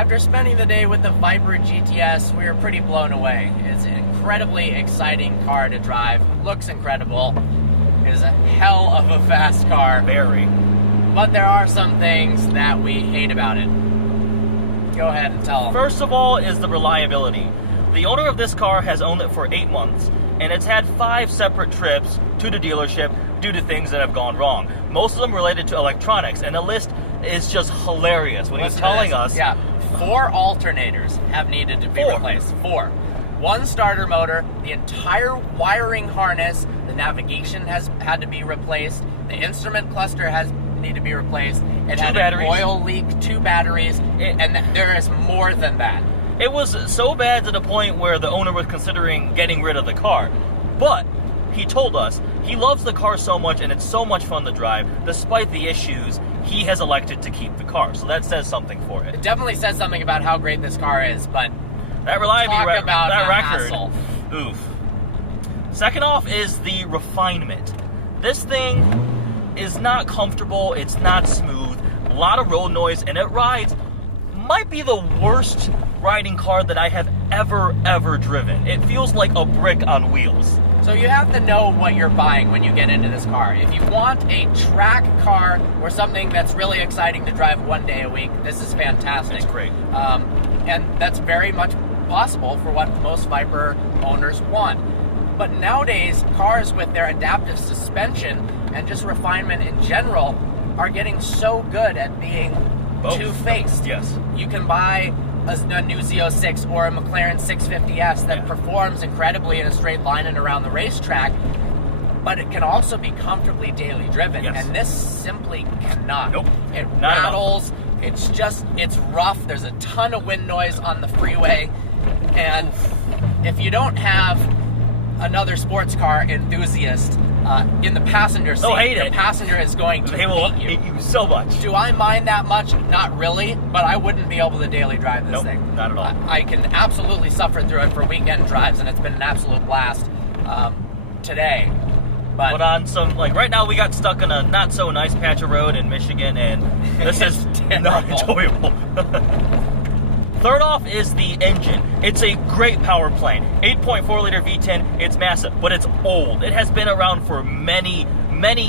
After spending the day with the Viper GTS, we were pretty blown away. It's an incredibly exciting car to drive. Looks incredible. It is a hell of a fast car. Very. But there are some things that we hate about it. Go ahead and tell them. First of all is the reliability. The owner of this car has owned it for 8 months, and it's had 5 separate trips to the dealership due to things that have gone wrong. Most of them related to electronics, and the list is just hilarious when he's telling us. Yeah, 4 alternators have needed to be replaced. 4. 1 starter motor, the entire wiring harness, the navigation has had to be replaced, the instrument cluster has need to be replaced. It 2 had batteries. An oil leak, 2 batteries, and there is more than that. It was so bad to the point where the owner was considering getting rid of the car. But he told us he loves the car so much and it's so much fun to drive. Despite the issues, he has elected to keep the car. So that says something for it. It definitely says something about how great this car is, but that reliability, talk about that a record, hassle. Oof. Second off is the refinement. This thing is not comfortable, it's not smooth, a lot of road noise, and it rides, might be the worst riding car that I have ever driven. It feels like a brick on wheels. So you have to know what you're buying when you get into this car. If you want a track car or something that's really exciting to drive 1 day a week, this is fantastic. It's great. And that's very much possible for what most Viper owners want. But nowadays, cars with their adaptive suspension and just refinement in general are getting so good at being two-faced. Yes. You can buy a new Z06 or a McLaren 650S that performs incredibly in a straight line and around the racetrack, but it can also be comfortably daily driven. Yes. And this simply cannot. Nope. It Not rattles. It's rough. There's a ton of wind noise on the freeway. And if you don't have another sports car enthusiast in the passenger seat, the passenger is going to hate you so much. Do I mind that much? Not really, but I wouldn't be able to daily drive this thing. Not at all. I can absolutely suffer through it for weekend drives, and it's been an absolute blast today. But on some, like right now we got stuck in a not so nice patch of road in Michigan, and this is not enjoyable. Third off is the engine. It's a great power plant. 8.4 liter V10, it's massive, but it's old. It has been around for many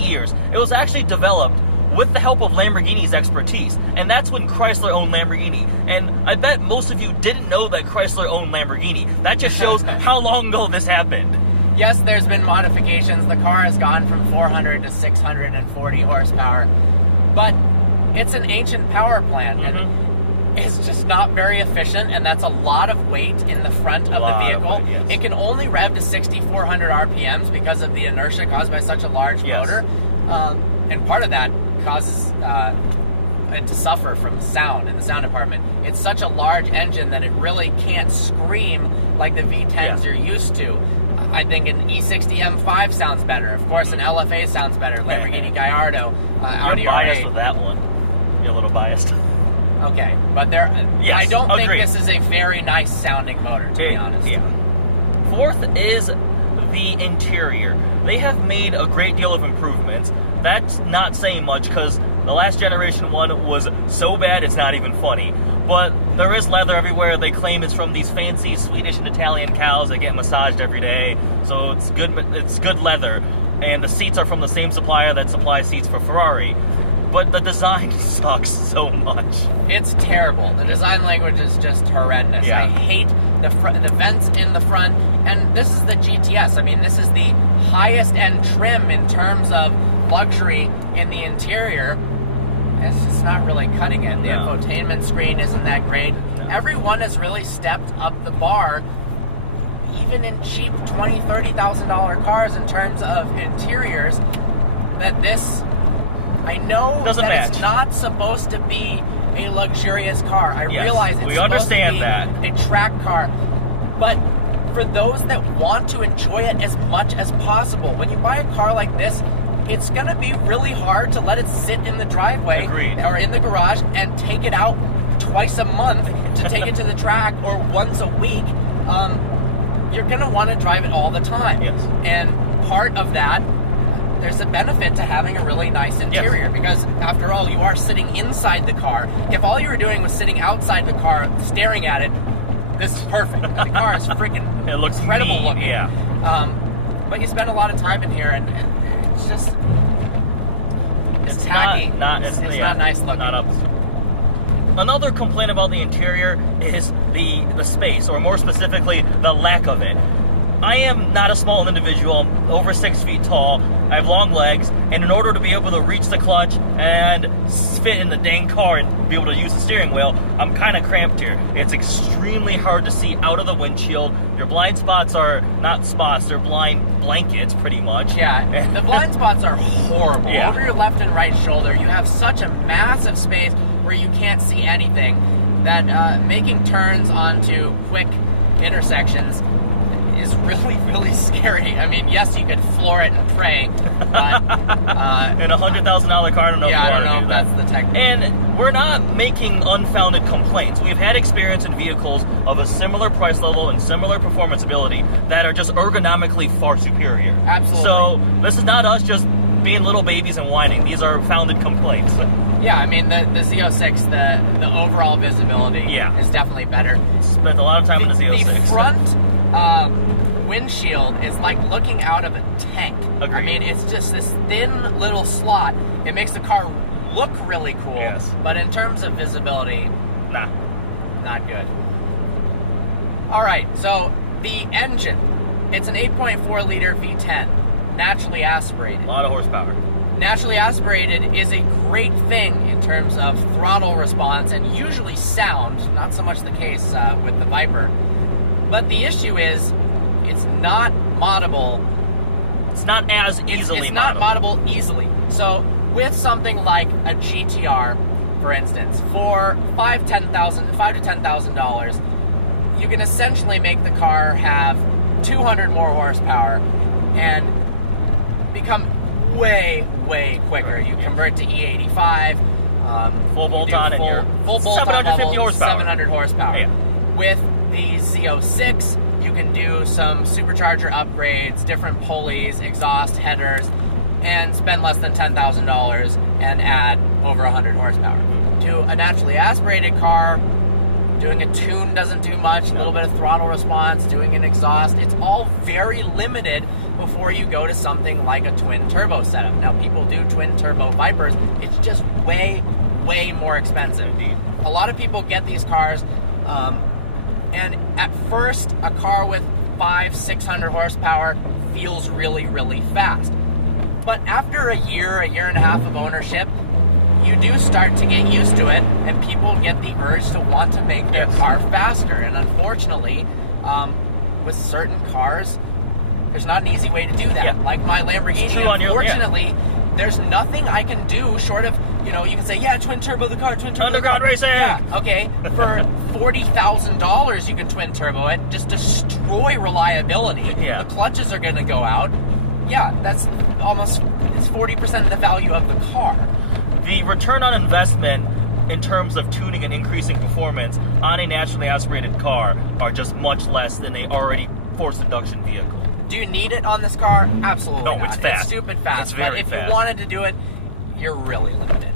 years. It was actually developed with the help of Lamborghini's expertise, and that's when Chrysler owned Lamborghini. And I bet most of you didn't know that Chrysler owned Lamborghini. That just shows how long ago this happened. Yes, there's been modifications. The car has gone from 400 to 640 horsepower, but it's an ancient power plant, and it's just not very efficient, and that's a lot of weight in the front of the vehicle. It can only rev to 6,400 RPMs because of the inertia caused by such a large motor, and part of that causes it to suffer from sound in the sound department. It's such a large engine that it really can't scream like the V10s you're used to. I think an E60 M5 sounds better. Of course, an LFA sounds better. Lamborghini Gallardo, Audi You're biased R8. with that one. You're a little biased. Okay, but I don't think this is a very nice sounding motor, to be honest. Yeah. Fourth is the interior. They have made a great deal of improvements. That's not saying much because the last generation one was so bad it's not even funny. But there is leather everywhere. They claim it's from these fancy Swedish and Italian cows that get massaged every day. So it's good leather. And the seats are from the same supplier that supplies seats for Ferrari. But the design sucks so much. It's terrible. The design language is just horrendous. Yeah. I hate the vents in the front. And this is the GTS. I mean, this is the highest end trim in terms of luxury in the interior. It's just not really cutting it. The infotainment screen isn't that great. No. Everyone has really stepped up the bar, even in cheap $20,000, $30,000 cars in terms of interiors, that this... I know it's not supposed to be a luxurious car. I realize it's supposed to be a track car. But for those that want to enjoy it as much as possible, when you buy a car like this, it's going to be really hard to let it sit in the driveway or in the garage and take it out twice a month to take it to the track or once a week. You're going to want to drive it all the time. Yes. And part of that there's a benefit to having a really nice interior because, after all, you are sitting inside the car. If all you were doing was sitting outside the car, staring at it, this is perfect. The car is freaking it looks incredible neat, looking. Yeah. But you spend a lot of time in here, and it's just it's tacky. It's not nice looking. Not up. Another complaint about the interior is the space, or more specifically, the lack of it. I am not a small individual. I'm over 6 feet tall. I have long legs, and in order to be able to reach the clutch and fit in the dang car and be able to use the steering wheel, I'm kind of cramped here. It's extremely hard to see out of the windshield. Your blind spots are not spots, they're blind blankets, pretty much. Yeah, the blind spots are horrible. Yeah. Over your left and right shoulder, you have such a massive space where you can't see anything that making turns onto quick intersections is really, really scary. I mean, yes, you could floor it and pray, but in a $100,000 car, I don't know if you I want don't know to if do that's that. the technique. And we're not making unfounded complaints. We've had experience in vehicles of a similar price level and similar performance ability that are just ergonomically far superior. Absolutely. So this is not us just being little babies and whining. These are founded complaints. Yeah, I mean, the Z06, the overall visibility is definitely better. Spent a lot of time in the Z06. The front windshield is like looking out of a tank. Agreed. I mean, it's just this thin little slot. It makes the car look really cool, but in terms of visibility, not good. All right, so the engine. It's an 8.4 liter V10, naturally aspirated. A lot of horsepower. Naturally aspirated is a great thing in terms of throttle response and usually sound, not so much the case with the Viper. But the issue is, it's not moddable. It's not as easily It's not moddable easily. So with something like a GTR, for instance, for $5,000 to $10,000, you can essentially make the car have 200 more horsepower and become way, way quicker. You convert to E85, full bolt-on, and you're full bolt-on 750 horsepower. 700 horsepower. Yeah. With the Z06, you can do some supercharger upgrades, different pulleys, exhaust, headers, and spend less than $10,000 and add over 100 horsepower. To a naturally aspirated car, doing a tune doesn't do much, a little bit of throttle response, doing an exhaust, it's all very limited before you go to something like a twin turbo setup. Now, people do twin turbo Vipers, it's just way, way more expensive. Indeed. A lot of people get these cars, and at first, a car with 500-600 horsepower feels really, really fast. But after a year and a half of ownership, you do start to get used to it, and people get the urge to want to make their car faster. And unfortunately, with certain cars, there's not an easy way to do that. Yeah. Like my Lamborghini, unfortunately, there's nothing I can do short of, you can say, twin turbo the car, twin turbo Underground the car. racing! Yeah, okay. For $40,000, you can twin turbo it, just destroy reliability. Yeah. The clutches are going to go out. Yeah, it's 40% of the value of the car. The return on investment in terms of tuning and increasing performance on a naturally aspirated car are just much less than a already forced induction vehicle. Do you need it on this car? Absolutely No, not. it's fast. It's stupid fast. It's very but if fast. you wanted to do it, you're really limited.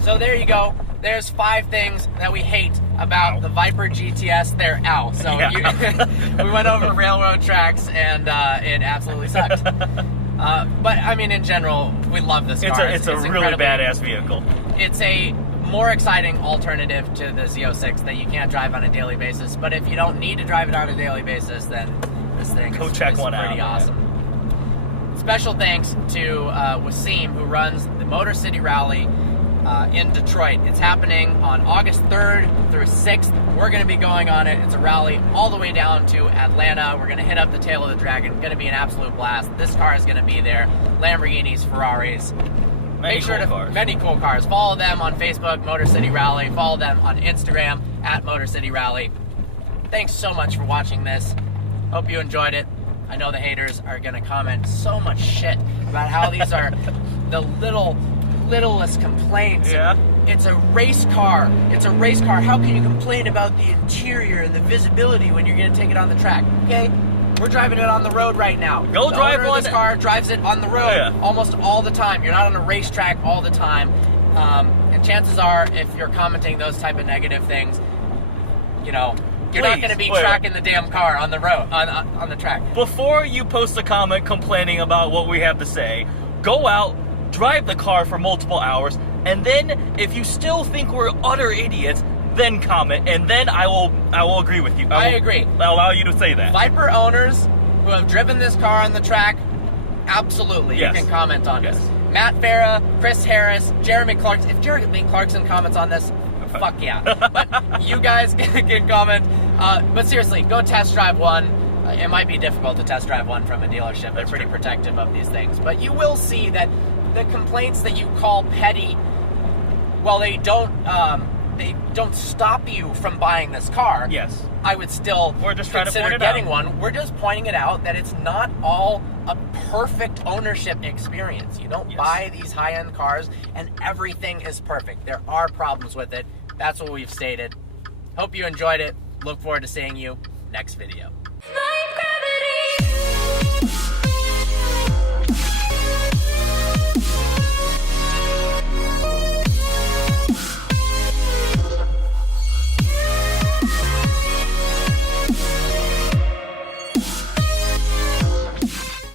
So there you go. There's 5 things that we hate about the Viper GTS. They're out. So we went over railroad tracks, and it absolutely sucks. But I mean, in general, we love this car. It's a really badass vehicle. It's a more exciting alternative to the Z06 that you can't drive on a daily basis. But if you don't need to drive it on a daily basis, then this thing is check one pretty out, awesome. Special thanks to Wasim, who runs the Motor City Rally in Detroit. It's happening on August 3rd through 6th. We're going to be going on it. It's a rally all the way down to Atlanta. We're going to hit up the Tail of the Dragon. Going to be an absolute blast. This car is going to be there. Lamborghinis, Ferraris. Many cool cars. Follow them on Facebook, Motor City Rally. Follow them on Instagram, @Motor City Rally. Thanks so much for watching this. Hope you enjoyed it. I know the haters are going to comment so much shit about how these are the littlest complaints. Yeah. It's a race car. It's a race car. How can you complain about the interior and the visibility when you're going to take it on the track? Okay? We're driving it on the road right now. Go the drive owner one. Of this car drives it on the road almost all the time. You're not on a racetrack all the time. And chances are, if you're commenting those type of negative things, you know, you're not going to be tracking the damn car on the road, on the track. Before you post a comment complaining about what we have to say, go out, drive the car for multiple hours, and then if you still think we're utter idiots, then comment, and then I will agree with you. I agree. I'll allow you to say that. Viper owners who have driven this car on the track, absolutely, you can comment on this. Matt Farah, Chris Harris, Jeremy Clarkson. If Jeremy Clarkson comments on this, fuck yeah. But you guys can comment. But seriously, go test drive one. It might be difficult to test drive one from a dealership. They're pretty protective of these things. But you will see that the complaints that you call petty, well, they don't stop you from buying this car. Yes. I would still consider getting one. We're just pointing it out that it's not all a perfect ownership experience. You don't buy these high-end cars and everything is perfect. There are problems with it. That's what we've stated. Hope you enjoyed it. Look forward to seeing you next video.